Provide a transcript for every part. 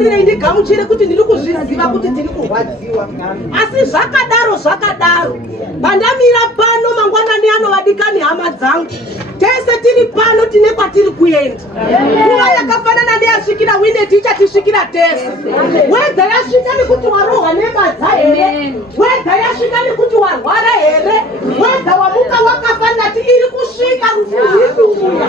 taurire ndigamuchire kuti ndiri kuzviziva kuti tiri kurwadziwa. Asi zvakadaro bandamira pano mangwanani anovadikani hama dzangu, tese tiri pano tine kwatiri kuenda. Nguva yakafanana neyasvikira Winnet ichatisvikira tese. Wedha yasvika nekuti warohwa nebadza here, wedha yasvika nekuti warwara here, wedha wamuka wakafa ndati iri kusvika rufu riri kuuya.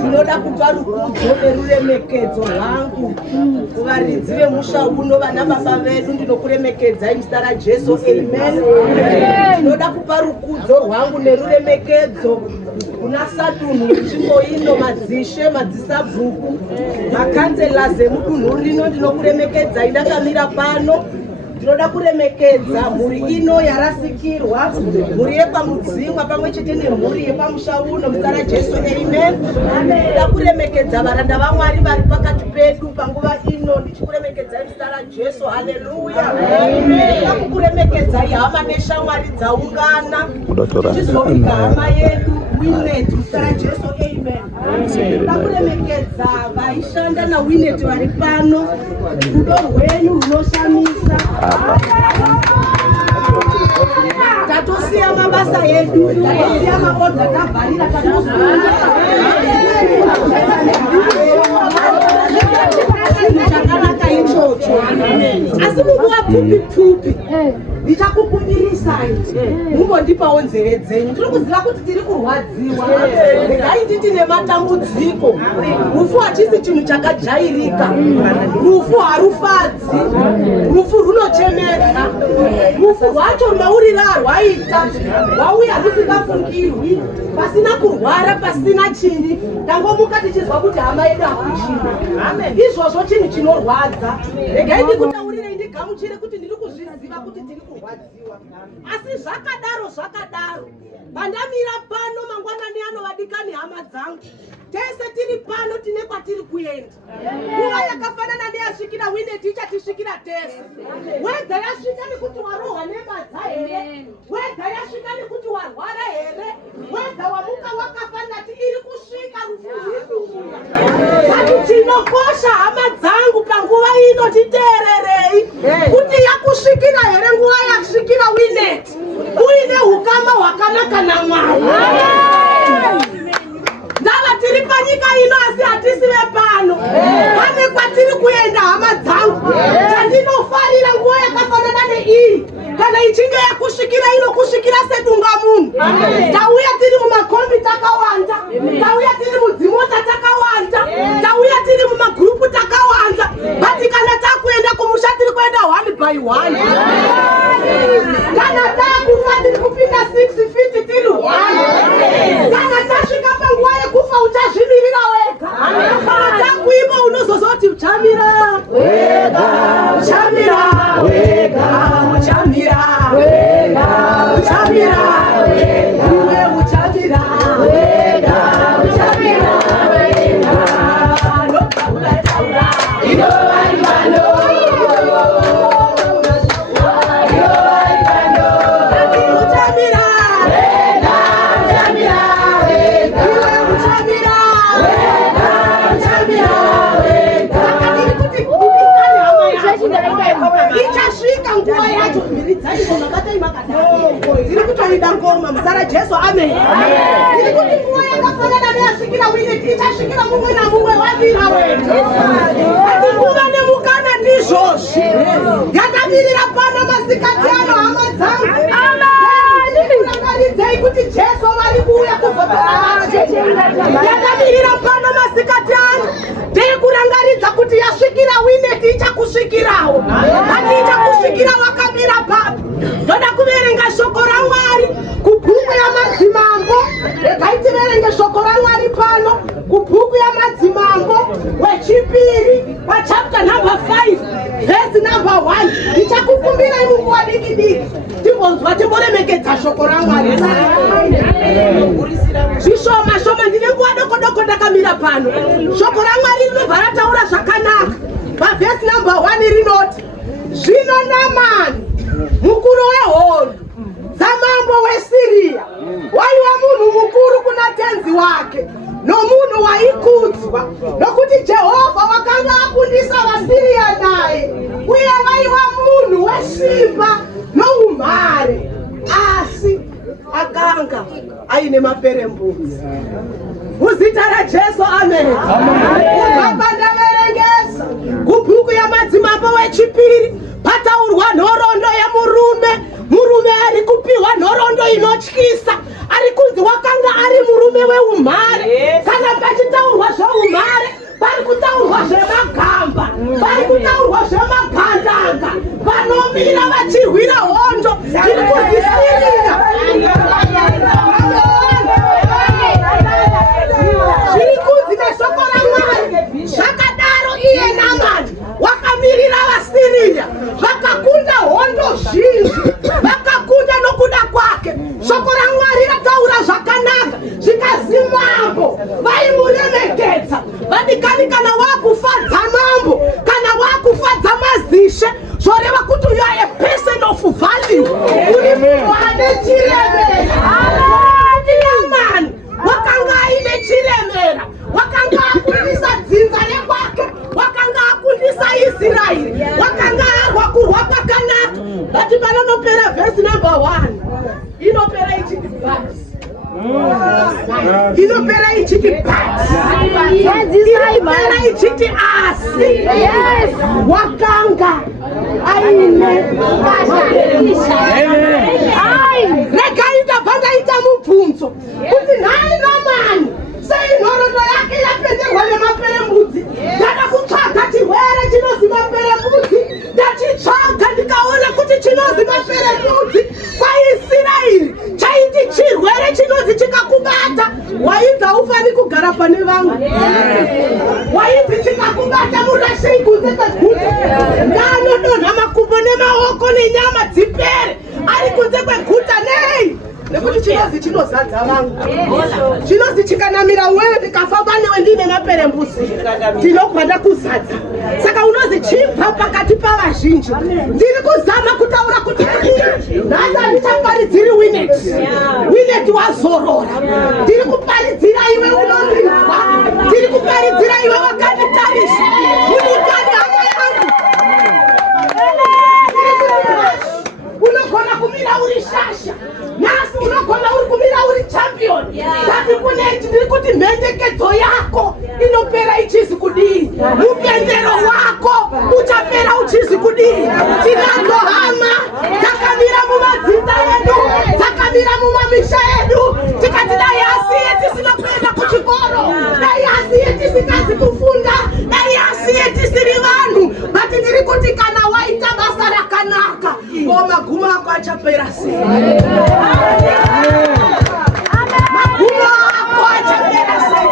Tinoda kupa rukudzo neruremekedzo rwangu kuvaridzi vemusha uno, vana baba vedu, ndinokuremekedzai muzita raJesu, amen. Tinoda kupa rukudzo rwangu neruremekedzo kuna Saturn nzvimbo ino, madzishe, madzisabhuku, makanzela zemudunhu rino, ndinokuremekedzai ndakamira pano. Ndinoda kuremekedza mhuri ino yarasikirwa, mhuri yepamudzingwa pamwe chete nemhuri yepamusha uno muzita raJesu, amen. Ndinoda kuremekedza varanda vaMwari vari pakati pedu panguva ino, ndichikuremekedzai muzita raJesu, haleluya. Ndinoda kukuremekedzai hama neshamwari dzaungana, tichizoviga hama yedu Winnet muzita raJesu, amen. Ndinoda kuremekedza vaishanda naWinnet vari pano, rudo rwenyu runoshamisa. Tatosiya mabasa edu, tatosiya maodza tabharira, chakanaka ichocho. Asi munguva pfupi ndichakukumbirisai mungondipawo nzeve dzenyu. Tiri kuziva kuti tiri kurwadziwa, regai nditi nematambudziko. Rufu hachisi chinhu chakajairika, rufu harufadzi, rufu runochemedza. Rufu rwacho maurira rwaita rwauya rusingafungirwi, pasina kurwara, pasina chini. Tangomuka tichizwa kuti hama yedu hakuchina. Izvozvo chinhu chinorwadza. Regai ndikutaurire ndigamuchire kuti ndiri kuzviziva kuti tiri kurwadziwa. Asi zvakadaro bandamira pano mangwanani anovadikani hama dzangu, tese tiri pano tine kwatiri kuenda. Nguva yakafanana neyasvikira Winnet ichatisvikira tese. Wedha yasvika nekuti warohwa nebadza here, wedha yasvika nekuti warwara here, wedha wamuka wakafa ndati iri kusvika rufu riri kuuya. Saka tinokosha hama dzangu panguva ino, titeererei kuti yakusvikira here nguva yasvikira Winnet, uine ukama hwakanaka naMwari. Ndava tiri panyika ino asi hatisive pano. Pane kwatiri kuenda hama dzangu. Chandinofarira nguva yakafanana neiyi. Kana ichinge yakusvikira inokusvikira sedungamunhu. Tauya tiri mumakombi takawanda. Tauya tiri mudzimota takawanda. Tauya tiri mumagrupu takawanda. Bati kana takuenda kumusha tiri kuenda 1 by 1. Kana takufa tiri kupinda 6 feet tiri 1. Kana tasvika panguva yekufa uchazvimirira wega. Kana takuimba unozozoti uchamira wega, uchamira wega, uchamira wega, uchamira wega, iwe uchamira wega, uchamira wega. No taura taura, ino vari vano. Ichasvika nguva yacho mbiri dzacho mabatai makadai. Tiri kutoida ngoma muzara Jesu amen. Tiri kuti nguva yakafanana neyasvikira Winnet ichasvikira mumwe namumwe wavira wega. Ati nguva nemukana ndizvozvi. Yakamirira pano masikati ano hama dzangu. Kurangaridzei kuti Jesu vari kuuya kuzotora. Yakamirira pano masikati ano. Ndiri kurangaridza kuti yasvikira Winnet ichakusvikirawo. Ati ichakusvikira wakamira papo. Ndoda kuverenga shoko raMwari kubhuku yamadzimambo. Regai tiverenge shoko raMwari pano kubhuku yamadzimambo wechipiri pachapter number 5 verse number 1. Ndichakukumbirai munguva diki diki timbonzwa timboremekedza shoko raMwari. Zvishoma shoma ndine nguva doko doko ndakamira pano. Shoko raMwari rinobva rataura zvakanaka. Pavhesi number 1 rinoti, zvino Namani mukuru wehondo dzamambo weSiriya waiva munhu mukuru kuna tenzi wake nomunhu waikudzwa, nokuti Jehovha wakanga akundisa vaSiriya naye, uye waiva munhu wesimba noumhare, asi akanga aine maperembudzi. Muzita raJesu amen. Kubva ndaverengesa kubhuku yamadzimambo wechipiri pataurwa nhoroondo yemurume. Murume ari kupiwa nhoroondo inotyisa, ari kunzi wakanga ari murume weumhare. Kana pachitaurwa zveumhare pari kutaurwa zvemagamba, pari kutaurwa zvemapandanga, vanomira vachirwira hondo iri kuzvisirira. Zviri kunzi neshoko raMwari zvakadaro iye Namani wakamirira vaSiriya, vakakunda hondo zhinji, vakakunda nokuda kwake. Shoko raMwari rataura zvakanaka, zvikazi mambo vaimuremekedza. Vadikani, kana wakufadza mambo, kana wakufadza mazishe, zvoreva kuti you are a person of value. Uri munhu ane chiremera. Namani wakanga aine chiremera, wakanga akundisa dzinza rekwake, wakanga akundisa Israeri, wakanga arwa kurwa pakanaka. Bati panonopera vhesi number 1 inopera ichiti basi. Inopera ichiti basi. Inopera ichiti asi. Wakanga aine regai ndabva ndaita mubvunzo kuti nhai Namani sei nhoroondo yake yapenderwa nemaperembudzi. Ndada kutsvaga chirwere chinozi maperembudzi, ndachitsvaga ndikaona kuti chinozi maperembudzi kwaIsiraeri chaiti chirwere chinozi chikakubata wainzi haufani kugara pane vamwe. Wainzi chikakubata murashei kunze kweguta, ndanodonha makumbo nemaoko nenyama dzipere ari kunze kweguta. Nei, nekuti chinozi chinozadza vangu. Chinozi chikanamira wewe ndikafamba newe ndine maperembudzi ndinogwanda kuzadza. Saka unozi chibva pakati pavazhinji. Ndiri kuzama kutaura kuti nhasi handichaparidziri Winnet. Winnet wazorora. Ndiri kuparidzira iwe unonzwa. Ndiri kuparidzira iwe wakanditarisa. Unikani hama yangu. Unogona kumira uri shasha, nhasi unogona uri kumira uri champion. Ndati kuneti ndiri kuti mhendekedzo yako upendero wako uchapera uchizi kudii. Tinazohama takamira mumadzita edu, takamira mumamisha edu, tikati dai asiye tisinokwenda kuchikoro, dai asiye tisikazi kufunda, dai asiye tisiri vanhu, bati ndiri kuti kana waita basa rakanaka magumo ako achapera sei. Magumo ako achapera sei.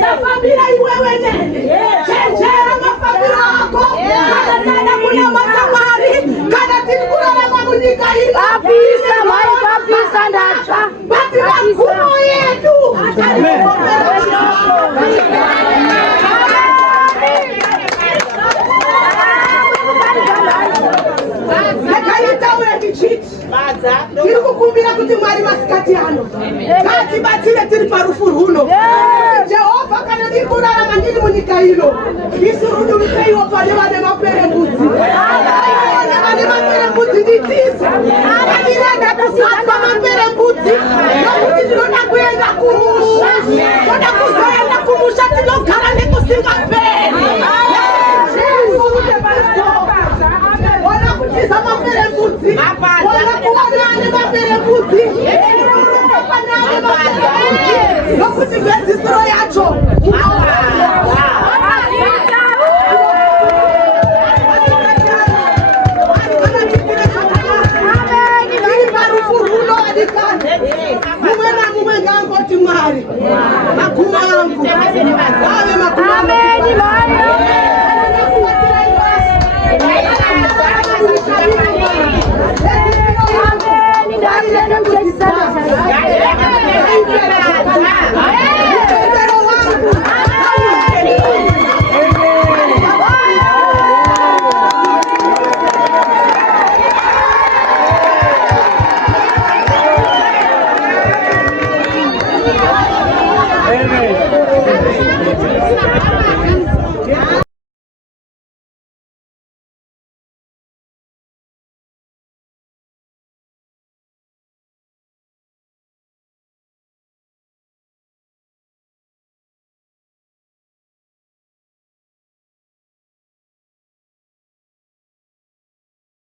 Tafambira iwewe nene, chenjera mafambiro ako, kana kuna matamari, kana tirikurara mamunika ili papisa, mai papisa ndacha, bati magumo yedu nekaitaura tichiti tiri kukumbira kuti Mwari masikati ano ngatibatsire tiri parufu runo. Jehovha kana ndiri kurarama ndiri munyika ino, ndisuruduruseiwo pane vane maperembudzi, vane maperembudzi nditiza kandirenda kusatwa maperembudzi nokuti ndinoda kuenda kumusha, toda kuzoenda kumusha tinogara nekusingaperi. Ona kutiza maperembudzi, ona kuwanane maperembudzi, panane maperembudzi nokuti mhedzisiro yacho mumwe namumwe ngangoti Mwari magumo angu ave magumo